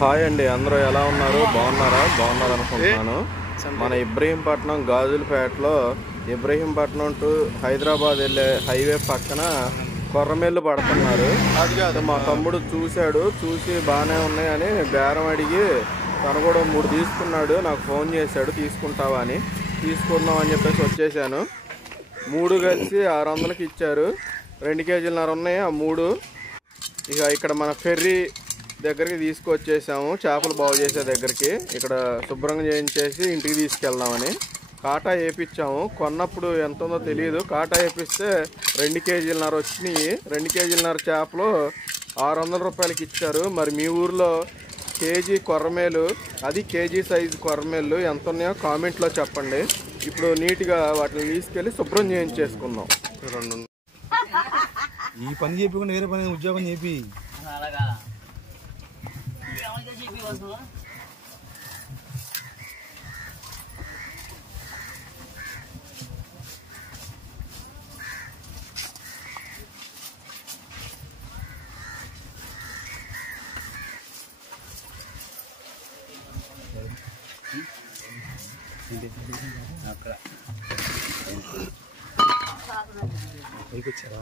Hi అండి, అందరూ ఎలా ఉన్నారు? బాగున్నారు అనుకుంటున్నాను. మన ఇబ్రహీంపట్నం గాజులపేటలో ఇబ్రహీంపట్నం టు హైదరాబాద్ వెళ్ళే హైవే పక్కన కొర్రమేళ్ళు పడుతున్నారు. మా తమ్ముడు చూసి బాగానే ఉన్నాయని బేరం అడిగి తను కూడా 3 తీసుకున్నాడు. నాకు ఫోన్ చేశాడు తీసుకుంటావా అని. తీసుకుందాం అని చెప్పేసి వచ్చేసాను. 3 కలిసి 600కి ఇచ్చారు. 2 కేజీలన్నర ఉన్నాయి ఆ 3. ఇక ఇక్కడ మన ఫెర్రీ దగ్గరికి తీసుకొచ్చేసాము, చేపలు బాగు చేసే దగ్గరికి. ఇక్కడ శుభ్రంగా చేయించేసి ఇంటికి తీసుకెళ్దామని కాటా వేయించాము. కొన్నప్పుడు ఎంత ఉందో తెలియదు. కాటా వేపిస్తే 2 కేజీలన్నర వచ్చినాయి. 2 కేజీలన్నర చేపలు 600 రూపాయలకి ఇచ్చారు. మరి మీ ఊర్లో కేజీ కొర్రమేలు, అది కేజీ సైజు కొర్రమేలు ఎంత ఉన్నాయో కామెంట్లో చెప్పండి. ఇప్పుడు నీట్గా వాటిని తీసుకెళ్ళి శుభ్రం చేయించేసుకుందాం. ఈ పని చెప్పకుండా వేరే పని ఉద్యోగం చెప్పి అక్కడ వచ్చారా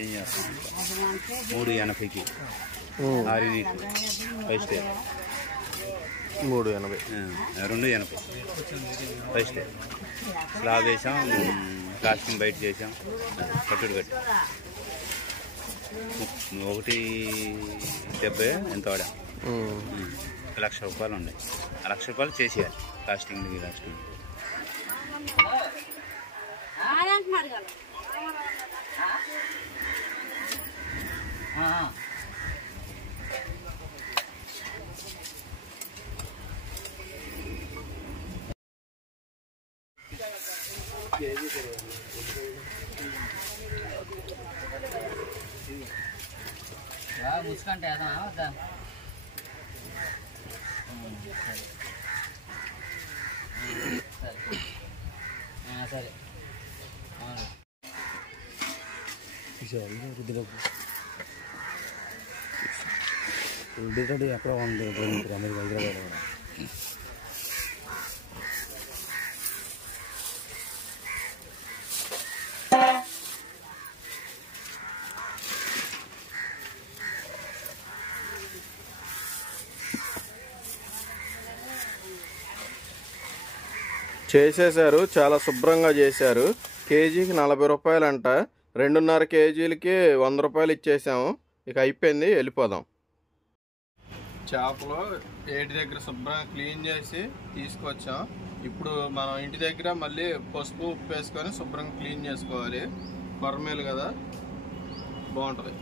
ఏం చేస్తాం 380కి 6 ఫస్ట్ 380 280 ఫస్ట్ స్లాబ్ వేసాం, ప్లాస్టింగ్ బయట చేసాం, కట్టుడు కట్టి 170 ఎంత వాడా 1,00,000 రూపాయలు ఉన్నాయి. 1,00,000 రూపాయలు చేసేయాలి ప్లాస్టింగ్. ముసుకంటే సరే డిటెడ్ ఎక్కడ ఉంది అమెరికా హైదరాబాద్ కూడా. చేసేసారు, చాలా శుభ్రంగా చేశారు. కేజీకి 40 రూపాయలంట. 2.5 కేజీలకి 100 రూపాయలు ఇచ్చేసాము. ఇక అయిపోయింది, వెళ్ళిపోదాం. చేపలు ఏటి దగ్గర శుభ్రంగా క్లీన్ చేసి తీసుకొచ్చాం. ఇప్పుడు మనం ఇంటి దగ్గర మళ్ళీ పసుపు ఉప్పు వేసుకొని శుభ్రంగా క్లీన్ చేసుకోవాలి. కొరమేలు కదా, బాగుంటుంది.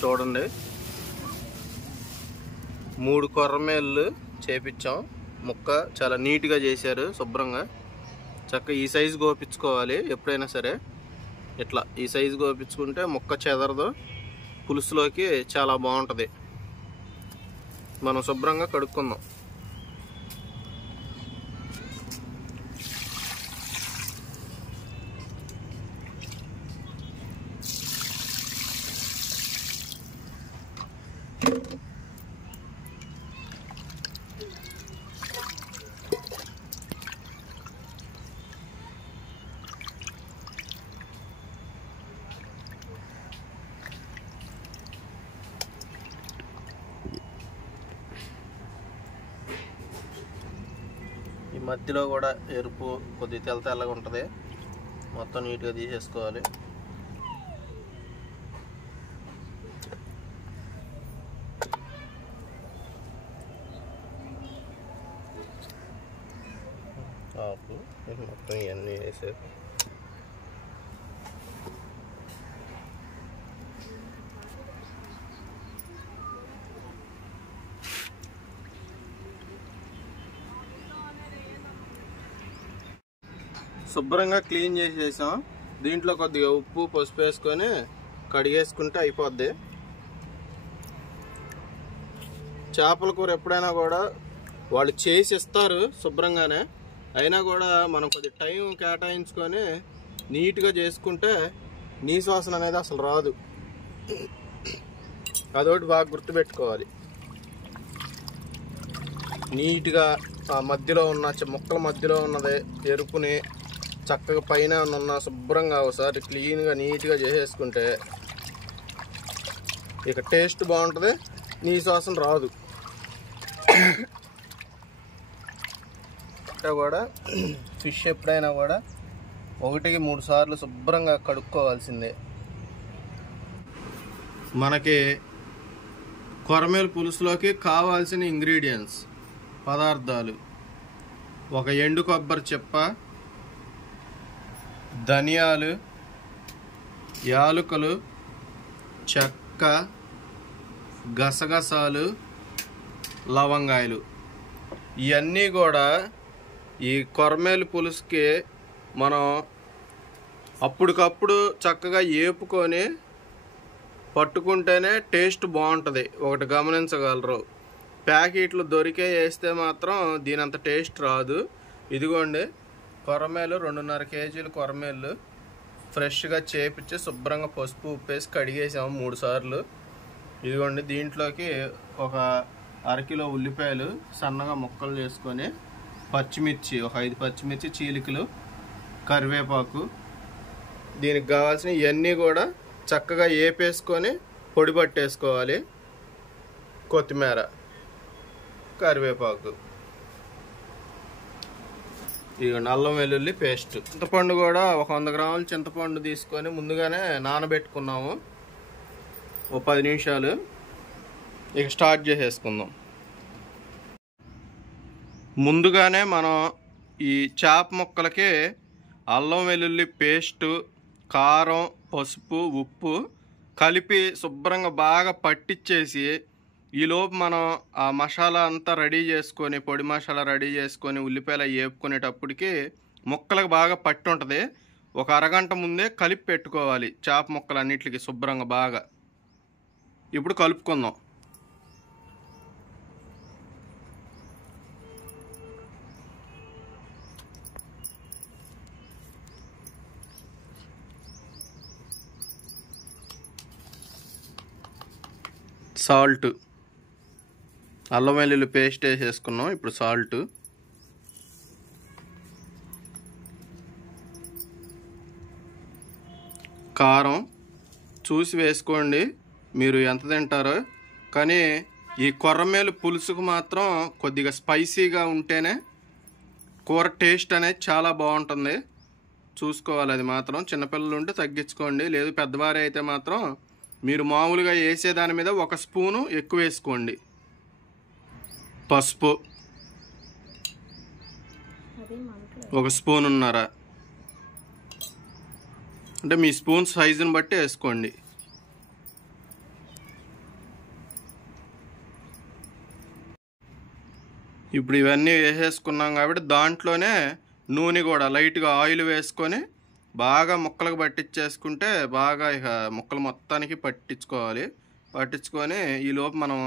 చూడండి, 3 కొర్రమేళ్ళు చేపించాం. ముక్క చాలా నీట్గా చేశారు, శుభ్రంగా చక్కగా ఈ సైజు గోపించుకోవాలి. ఎప్పుడైనా సరే ఇట్లా ఈ సైజు గోపించుకుంటే ముక్క చెదరదు, పులుసులోకి చాలా బాగుంటుంది. మనం శుభ్రంగా కడుక్కుందాం. ఈ మధ్యలో కూడా ఎరుపు కొద్దిగా తెల్ల తెల్లగా ఉంటుంది, మొత్తం నీట్గా తీసేసుకోవాలి. ఆపు మొత్తం ఇవన్నీ వేసారు. శుభ్రంగా క్లీన్ చేసేసాం. దీంట్లో కొద్దిగా ఉప్పు పసుపు వేసుకొని కడిగేసుకుంటే అయిపోద్ది. చేపల కూర ఎప్పుడైనా కూడా వాళ్ళు చేసి ఇస్తారు శుభ్రంగానే, అయినా కూడా మనం కొద్ది టైం కేటాయించుకొని నీట్గా చేసుకుంటే నీసు వాసన అనేది అసలు రాదు. అదొకటి బాగా గుర్తుపెట్టుకోవాలి. నీట్గా ఆ మధ్యలో ఉన్న ముక్కల మధ్యలో ఉన్నది ఎరుపుని చక్కగా పైన ఉన్న శుభ్రంగా ఒకసారి క్లీన్గా నీట్గా చేసేసుకుంటే ఇక టేస్ట్ బాగుంటుంది, నీసు వాసన రాదు. కూడా ఫిష్ ఎప్పుడైనా కూడా 1కి 3 సార్లు శుభ్రంగా కడుక్కోవాల్సిందే. మనకి కొరమేలు పులుసులోకి కావాల్సిన ఇంగ్రీడియంట్స్ పదార్థాలు: ఒక ఎండు కొబ్బరి చెప్ప, ధనియాలు, యాలకులు, చెక్క, గసగసాలు, లవంగాయలు. ఇవన్నీ కూడా ఈ కొరమేలు పులుసుకి మనం అప్పటికప్పుడు చక్కగా ఏపుకొని పట్టుకుంటేనే టేస్ట్ బాగుంటుంది. ఒకటి గమనించగలరు, ప్యాకెట్లు దొరికే వేస్తే మాత్రం దీనంత టేస్ట్ రాదు. ఇదిగోండి కొరమేలు, 2.5 కేజీలు కొరమేళ్ళు ఫ్రెష్గా చేపించి శుభ్రంగా పసుపు ఉప్పేసి కడిగేసాము 3 సార్లు. ఇదిగోండి దీంట్లోకి ఒక 1/2 కిలో ఉల్లిపాయలు సన్నగా ముక్కలు చేసుకొని, పచ్చిమిర్చి ఒక 5 పచ్చిమిర్చి చీలికలు, కరివేపాకు, దీనికి కావాల్సిన ఇవన్నీ కూడా చక్కగా ఏపేసుకొని పొడి పట్టేసుకోవాలి. కొత్తిమీర, కరివేపాకు, ఇక అల్లం వెల్లుల్లి పేస్ట్. చింతపండు కూడా ఒక 100 గ్రాముల చింతపండు తీసుకొని ముందుగానే నానబెట్టుకున్నాము ఓ 10 నిమిషాలు. ఇక స్టార్ట్ చేసేసుకుందాం. ముందుగానే మనం ఈ చేప ముక్కలకి అల్లం వెల్లుల్లి పేస్టు, కారం, పసుపు, ఉప్పు కలిపి శుభ్రంగా బాగా పట్టించేసి, ఈలోపు మనం ఆ మసాలా అంతా రెడీ చేసుకొని, పొడి మసాలా రెడీ చేసుకొని ఉల్లిపాయలు వేపుకునేటప్పటికి ముక్కలకు బాగా పట్టి ఉంటుంది. ఒక అరగంట ముందే కలిపి పెట్టుకోవాలి చేప ముక్కలన్నిటికి శుభ్రంగా బాగా. ఇప్పుడు కలుపుకుందాం. సాల్ట్, అల్లం వెల్లుల్లి పేస్ట్ వేసేసుకున్నాం. ఇప్పుడు సాల్ట్, కారం చూసి వేసుకోండి మీరు ఎంత తింటారో. కానీ ఈ కొర్రమేలు పులుసుకు మాత్రం కొద్దిగా స్పైసీగా ఉంటేనే కూర టేస్ట్ అనేది చాలా బాగుంటుంది. చూసుకోవాలి అది మాత్రం. చిన్నపిల్లలు ఉంటే తగ్గించుకోండి, లేదు పెద్దవారే అయితే మాత్రం మీరు మామూలుగా వేసేదాని మీద 1 స్పూను ఎక్కువ వేసుకోండి. పసుపు 1 స్పూనున్నర, అంటే మీ స్పూన్ సైజుని బట్టి వేసుకోండి. ఇప్పుడు ఇవన్నీ వేసేసుకున్నాం కాబట్టి దాంట్లోనే నూనె కూడా లైట్గా ఆయిల్ వేసుకొని బాగా ముక్కలకు పట్టించేసుకుంటే బాగా ఇక ముక్కలు మొత్తానికి పట్టించుకొని ఈలోపు మనం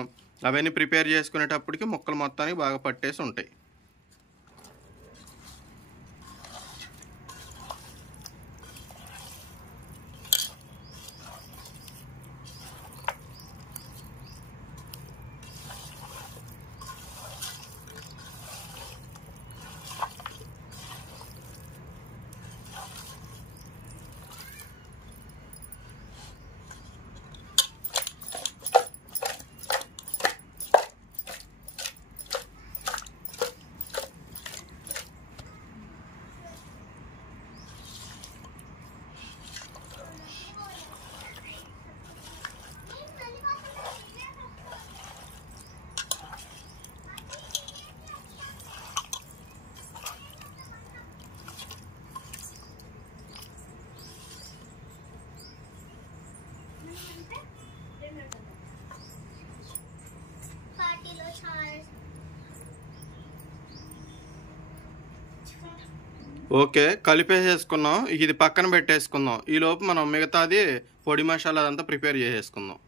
అవన్నీ ప్రిపేర్ చేసుకునేటప్పటికి ముక్కలు మొత్తానికి బాగా పట్టేసి ఉంటాయి. ఓకే, కలిపేసేసుకున్నాం. ఇది పక్కన పెట్టేసుకుందాం. ఈలోపు మనం మిగతాది పొడి మసాలా అదంతా ప్రిపేర్ చేసేసుకుందాం.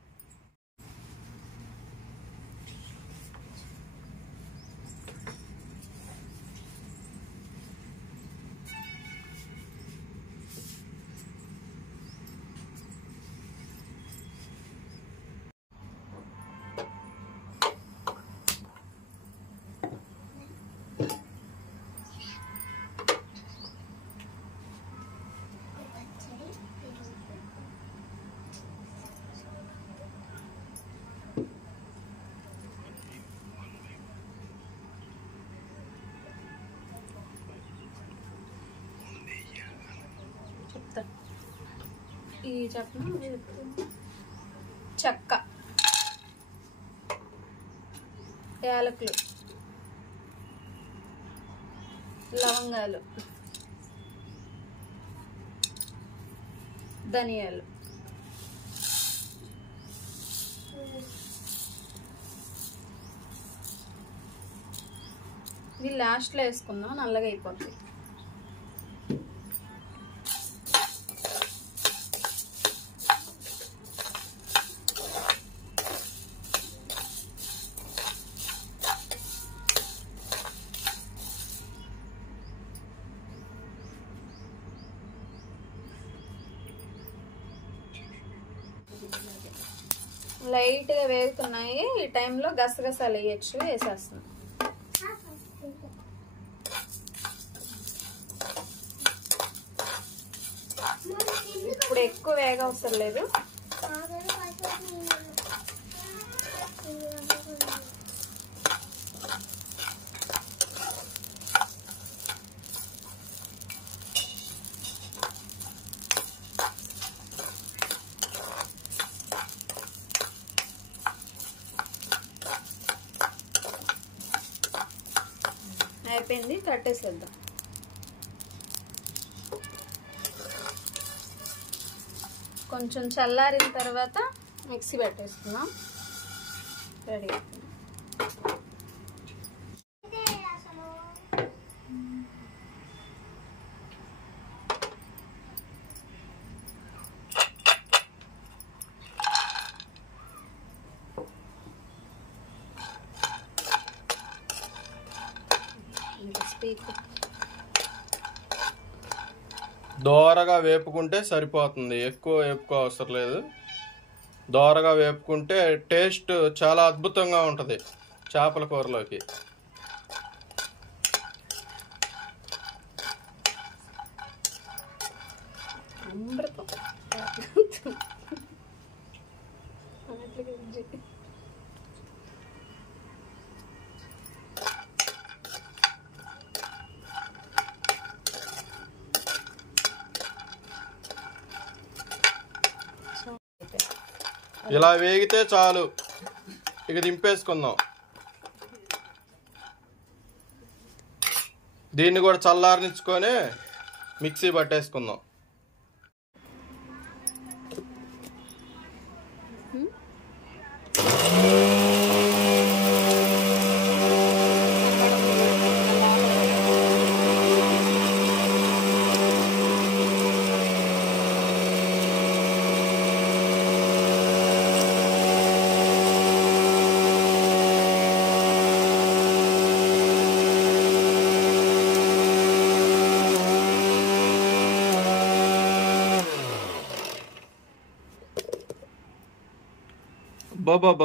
ఈ చెప్పను చెక్క, యాలకులు, లవంగాలు, ధనియాలు, ఇది లాస్ట్లో వేసుకుందాం, నల్లగా అయిపోతుంది. లైట్గా వేగుతున్నాయి. ఈ టైంలో గసగసాలు వేయచ్చు, వేసేస్తున్నాం. ఇప్పుడు ఎక్కువ వేగ అవసరం లేదు. అయిపోయింది, కట్టేసేద్దాం. కొంచెం చల్లారిన తర్వాత మిక్సీ పెట్టేసుకున్నాం. రెడీ అయిపోయింది. దోరగా వేపుకుంటే సరిపోతుంది, ఎక్కువ వేపుకో అవసరం లేదు. దోరగా వేపుకుంటే టేస్ట్ చాలా అద్భుతంగా ఉంటుంది చేపల కూరలోకి. ఇలా వేగితే చాలు, ఇక దింపేసుకుందాం. దీన్ని కూడా చల్లారనిచ్చుకొని మిక్సీ పట్టేసుకుందాం.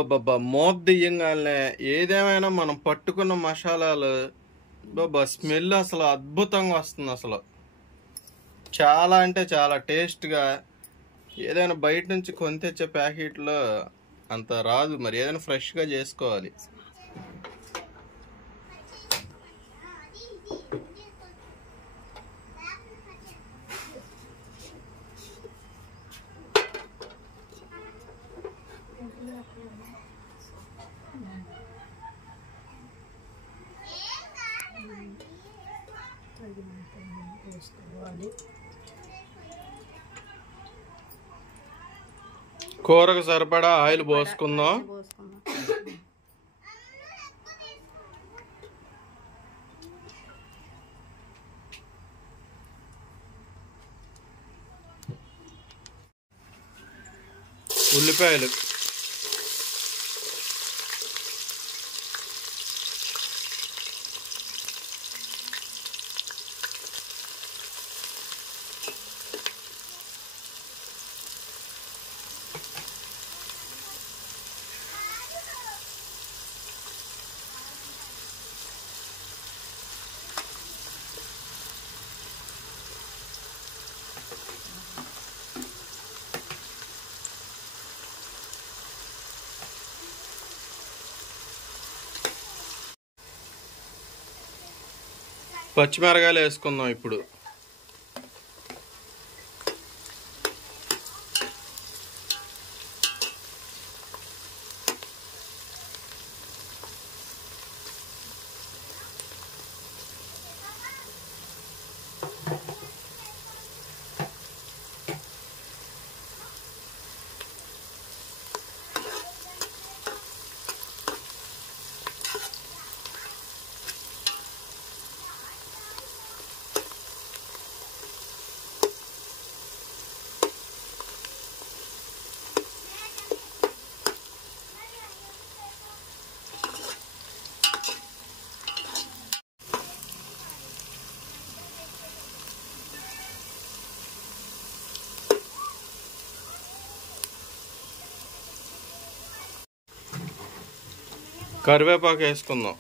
బాబా మూత దియ్యంగానే ఏదేమైనా మనం పట్టుకున్న మసాలాలు బాబా స్మెల్ అసలు అద్భుతంగా వస్తుంది. అసలు చాలా అంటే చాలా టేస్ట్గా. ఏదైనా బయట నుంచి కొని తెచ్చే ప్యాకెట్లో అంత రాదు, మరి ఏదైనా ఫ్రెష్గా చేసుకోవాలి. కూరకు సరిపడా ఆయిల్ పోసుకుందాం. ఉల్లిపాయలు, పచ్చిమిరకాయలు వేసుకుందాం ఇప్పుడు. కరివేపాకు వేసుకుందాం.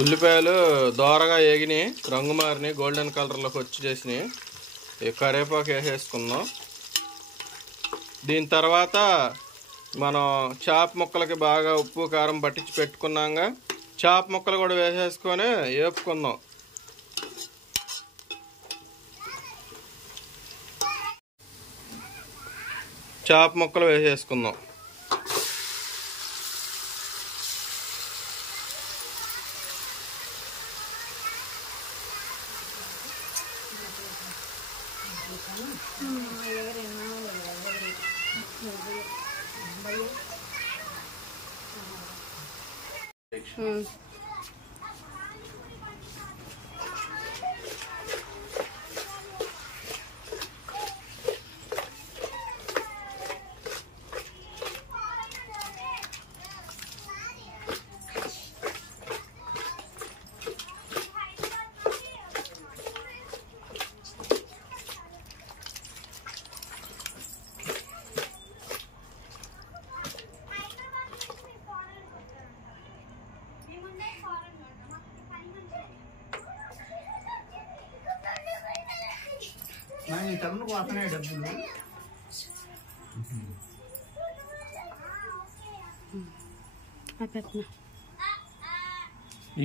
ఉల్లిపాయలు దోరగా ఏగిని, రంగు మారిని, గోల్డెన్ కలర్లోకి వచ్చేసినాయి. కరివేపాకు వేసేసుకుందాం. దీని తర్వాత మనం చేప ముక్కలకి బాగా ఉప్పు కారం పట్టించి పెట్టుకున్నాక చేప ముక్కలు కూడా వేసేసుకొని వేపుకుందాం. చేప ముక్కలు వేసేసుకుందాం.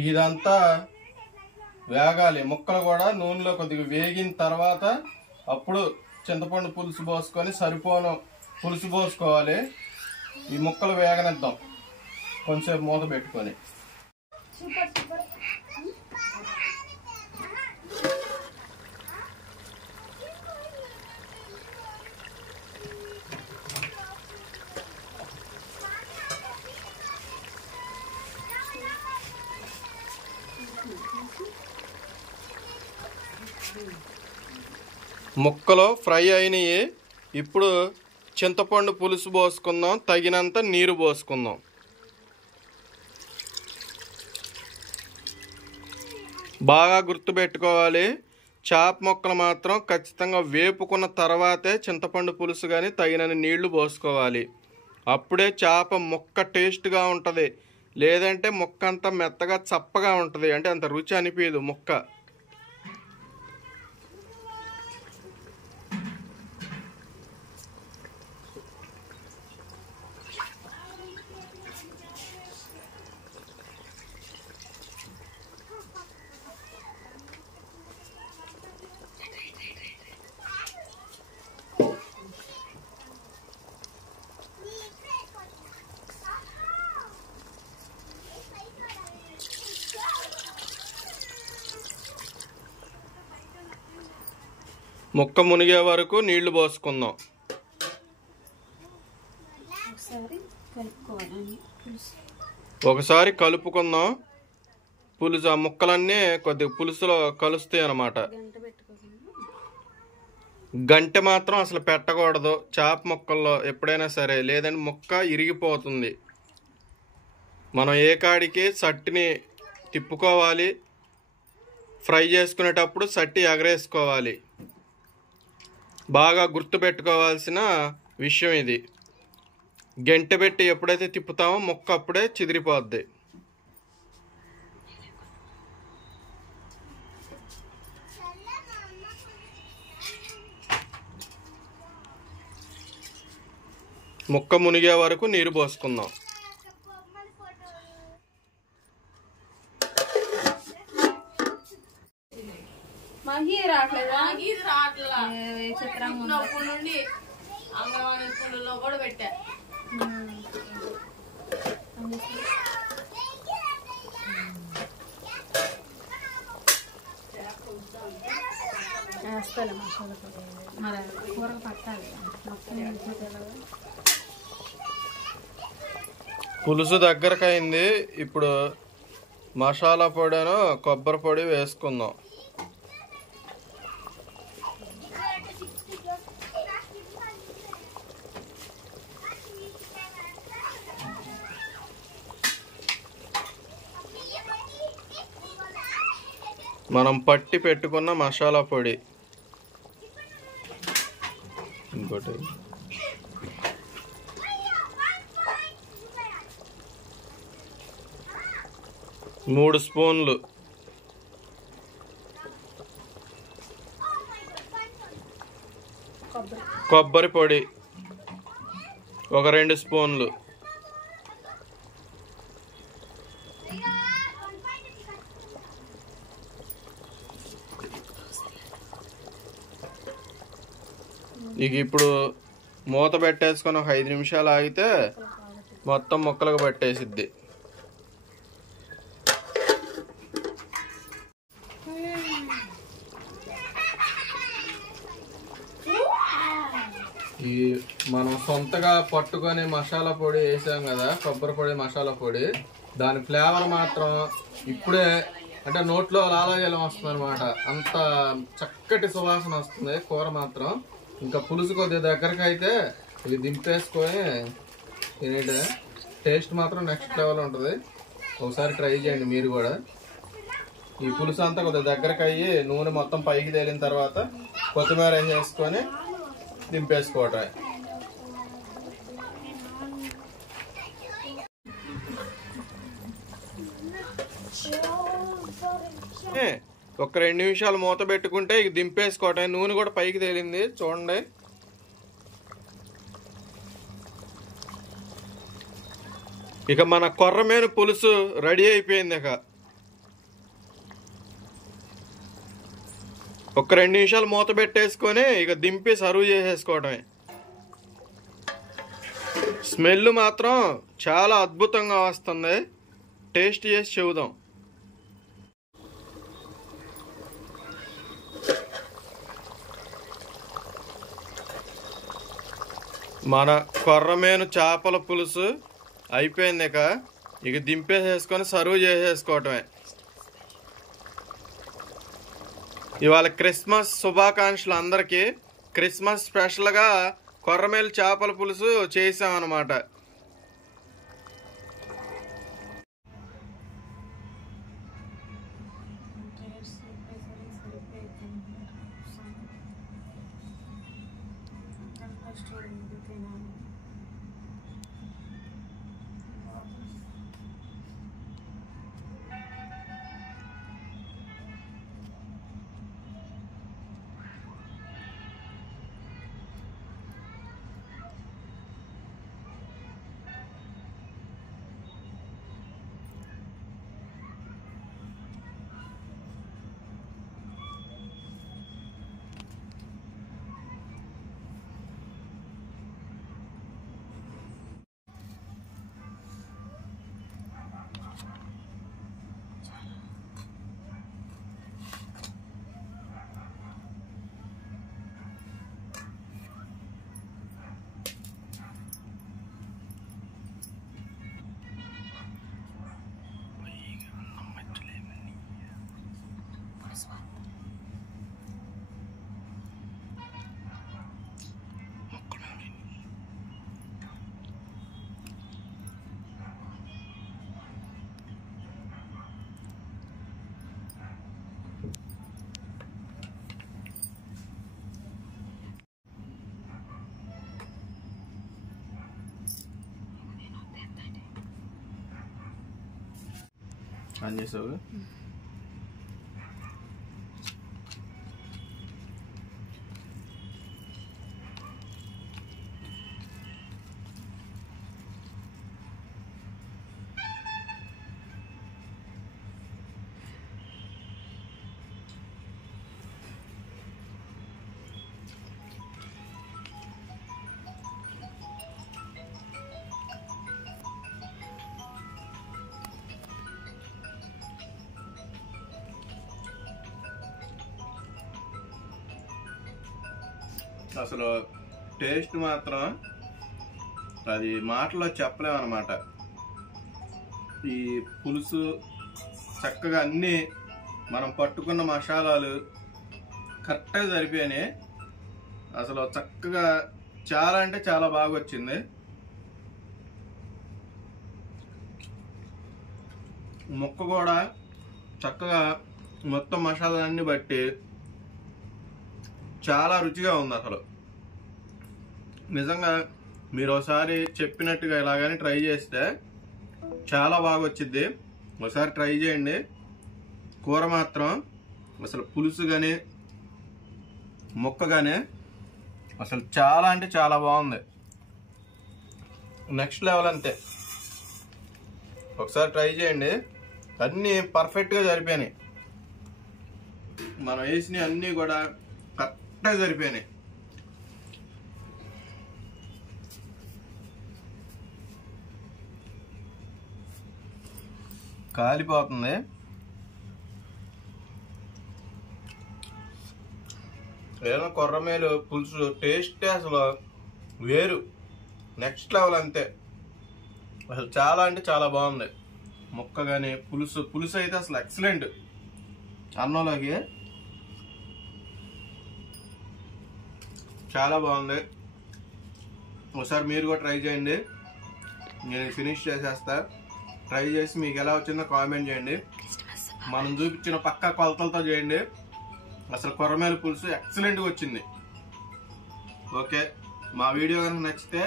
ఇదంతా వేగాలి. ముక్కలు కూడా నూనెలో కొద్దిగా వేగిన తర్వాత అప్పుడు చింతపండు పులుసు పోసుకొని సరిపోను పులుసు పోసుకోవాలి. ఈ ముక్కలు వేగనిద్దాం కొంచెంసేపు మూత పెట్టుకొని. ముక్కలు ఫ్రై అయినాయి. ఇప్పుడు చింతపండు పులుసు పోసుకుందాం, తగినంత నీరు పోసుకుందాం. బాగా గుర్తుపెట్టుకోవాలి, చేప ముక్కలు మాత్రం ఖచ్చితంగా వేపుకున్న తర్వాతే చింతపండు పులుసు కానీ తగినన్ని నీళ్లు పోసుకోవాలి. అప్పుడే చేప ముక్క టేస్ట్గా ఉంటుంది. లేదంటే ముక్క అంతా మెత్తగా చప్పగా ఉంటుంది, అంటే అంత రుచి అనిపించదు ముక్క. ముక్క మునిగే వరకు నీళ్లు పోసుకుందాం. ఒకసారి కలుపుకుందాం. పులుసు ఆ ముక్కలన్నీ కొద్దిగా పులుసులో కలుస్తాయి అన్నమాట. గంట మాత్రం అసలు పెట్టకూడదు చేప ముక్కల్లో ఎప్పుడైనా సరే, లేదంటే ముక్క ఇరిగిపోతుంది. మనం ఏ కాడికి సట్టిని తిప్పుకోవాలి. ఫ్రై చేసుకునేటప్పుడు సట్టి ఎగరేసుకోవాలి. బాగా గుర్తుపెట్టుకోవాల్సిన విషయం ఇది. గంటె పెట్టి ఎప్పుడైతే తిప్పుతామో ముక్క అప్పుడే చిదిరిపోద్ది. ముక్క మునిగే వరకు నీరు పోసుకుందాం. నుండి అంగన్వాడీ స్కూల్లో కూడా పెట్టా. వేస్తాలే మసాలా పొడి, మరి కూరకు పట్టాలి. పులుసు దగ్గరకు అయింది. ఇప్పుడు మసాలా పొడిను కొబ్బరి పొడి వేసుకుందాం. మనం పట్టి పెట్టుకున్న మసాలా పొడి ఇంకోటి 3 స్పూన్లు కొబ్బరి పొడి, ఒక 2 స్పూన్లు ఇక ఇప్పుడు మూత పెట్టేసుకొని ఒక 5 నిమిషాలు ఆగితే మొత్తం ముక్కలకు పట్టేసిద్ది. ఈ మనం సొంతగా పట్టుకొని మసాలా పొడి వేసాం కదా, కొబ్బరి పొడి మసాలా పొడి, దాని ఫ్లేవర్ మాత్రం ఇప్పుడే అంటే నోట్లో లాలాజలం వస్తుంది అనమాట. అంత చక్కటి సువాసన వస్తుంది కూర మాత్రం. ఇంకా పులుసు కొద్దిగా దగ్గరకు అయితే ఇది దింపేసుకొని తినేట టేస్ట్ మాత్రం నెక్స్ట్ లెవెల్ ఉంటుంది. ఒకసారి ట్రై చేయండి మీరు కూడా. ఈ పులుసు అంతా కొద్దిగా దగ్గరకు అయ్యి నూనె మొత్తం పైకి తేలిన తర్వాత కొత్తిమీర వేసేసుకొని దింపేసుకోవటం. ఒక 2 నిమిషాలు మూత పెట్టుకుంటే ఇక దింపేసుకోవటం. నూనె కూడా పైకి తేలింది చూడండి. ఇక మన కొర్రమీను పులుసు రెడీ అయిపోయింది. ఇక ఒక 2 నిమిషాలు మూత పెట్టేసుకొని ఇక దింపి సర్వ్ చేసేసుకోవటమే. స్మెల్ మాత్రం చాలా అద్భుతంగా వస్తుంది. టేస్ట్ చేసి చెబుదాం. మన కొర్రమీను చేపల పులుసు అయిపోయింది. ఇక దింపేసేసుకొని సర్వ్ చేసేసుకోవటమే. ఇవాళ క్రిస్మస్ శుభాకాంక్షలు అందరికీ. క్రిస్మస్ స్పెషల్గా కొర్రమీను చేపల పులుసు చేసామన్నమాట. చేసావు అసలు టేస్ట్ మాత్రం అది మాటలో చెప్పలేమన్నమాట. ఈ పులుసు చక్కగా అన్నీ మనం పట్టుకున్న మసాలాలు కరెక్ట్గా సరిపోయాయి. అసలు చక్కగా చాలా అంటే చాలా బాగా వచ్చింది. ముక్క కూడా చక్కగా మొత్తం మసాలాలన్నీ బట్టి చాలా రుచిగా ఉంది. అసలు నిజంగా మీరు ఒకసారి చెప్పినట్టుగా ఇలాగని ట్రై చేస్తే చాలా బాగా వచ్చింది. ఒకసారి ట్రై చేయండి. కూర మాత్రం అసలు పులుసు కానీ ముక్క కానీ అసలు చాలా అంటే చాలా బాగుంది. నెక్స్ట్ లెవెల్ అంతే. ఒకసారి ట్రై చేయండి. అన్నీ పర్ఫెక్ట్గా సరిపోయినాయి. మనం వేసినవి అన్నీ కూడా కరెక్ట్గా సరిపోయినాయి. కాలిపోతుంది. ఏదైనా కొర్రమీను పులుసు టేస్ట్ అసలు వేరు, నెక్స్ట్ లెవెల్ అంతే. అసలు చాలా అంటే చాలా బాగుంది. ముక్క కానీ పులుసు అయితే అసలు ఎక్సలెంట్. అన్నంలోకి చాలా బాగుంది. ఒకసారి మీరు కూడా ట్రై చేయండి. నేను ఫినిష్ చేసేస్తా. ట్రై చేసి మీకు ఎలా వచ్చిందో కామెంట్ చేయండి. మనం చూపించిన పక్కా కొలతలతో చేయండి. అసలు కొర్రమీను పులుసు ఎక్సలెంట్గా వచ్చింది. ఓకే, మా వీడియో కనుక నచ్చితే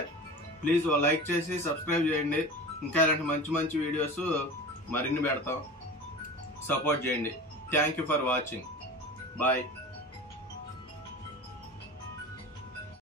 ప్లీజ్ లైక్ చేసి సబ్స్క్రైబ్ చేయండి. ఇంకా ఇలాంటి మంచి మంచి వీడియోస్ మరిన్ని పెడతాం. సపోర్ట్ చేయండి. Thank you for watching. Bye.